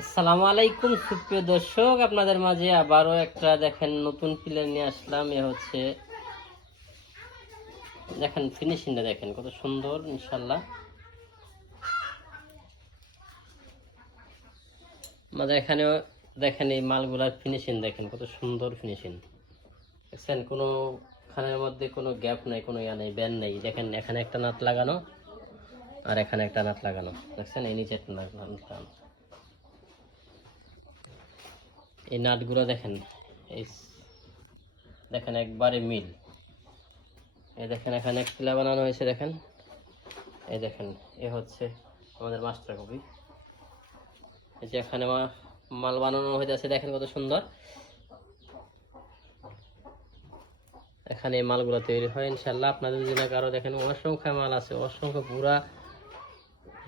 আসসালামু আলাইকুম সুপ্রিয় দর্শক, আপনাদের মাঝে আবারও একটা দেখেন নতুন প্লেন নিয়ে আসলাম। এ হচ্ছে দেখেন ফিনিশিংটা দেখেন কত সুন্দর। ইনশাল্লাহ আমাদের এখানেও দেখেন এই মালগুলার ফিনিশিং দেখেন কত সুন্দর ফিনিশিং দেখছেন। কোনো খানের মধ্যে কোনো গ্যাপ নাই, কোনো ইয়া নেই, ব্যান নেই। দেখেন এখানে একটা নাট লাগানো আর এখানে একটা নাট লাগানো দেখছেন। এই নিচে একটা নাট লাগানো, এই নাটগুলো দেখেন, এই দেখেন একবারে মিল। এই দেখেন এখানে কিলা বানানো হয়েছে দেখেন। এই দেখেন এ হচ্ছে আমাদের মাস্টার কপি। এই যে এখানে মাল বানানো হয়েছে দেখেন কত সুন্দর। এখানে এই মালগুলো তৈরি হয় ইনশাল্লাহ। আপনাদের জন্য কারো দেখেন অসংখ্য মাল আছে, অসংখ্য পুরা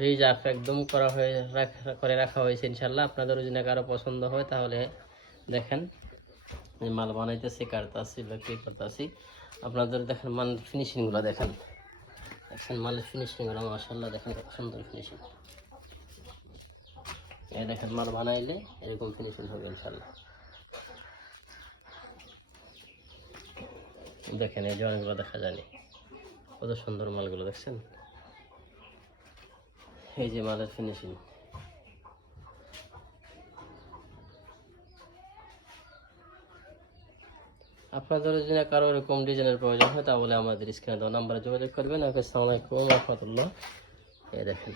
রিজার্ভ একদম করে রাখা হয়েছে ইনশাল্লাহ। আপনাদের জন্য কারো পছন্দ হয় তাহলে দেখেন মাল বানাইতেছি, কাটতেছি বা কি করতেছি। আপনাদের দেখেন মাল ফিনিশিংগুলো দেখেন, দেখেন মালের ফিনিশিংগুলো মাশাআল্লাহ দেখেন কত সুন্দর ফিনিশিং। এই দেখেন মাল বানাইলে এরকম ফিনিশিং হবে ইনশাল্লাহ। দেখেন এই যে অনেকগুলো দেখা যায়নি, কত সুন্দর মালগুলো দেখছেন। এই যে মালের ফিনিশিং। আপনাদের যদি কারো এরকম ডিজাইনের প্রয়োজন হয় তাহলে আমাদের স্ক্রিনে দেওয়া নাম্বারে যোগাযোগ করবেন। আসসালামু আলাইকুম ওয়া রাহমাতুল্লাহ। এই দেখেন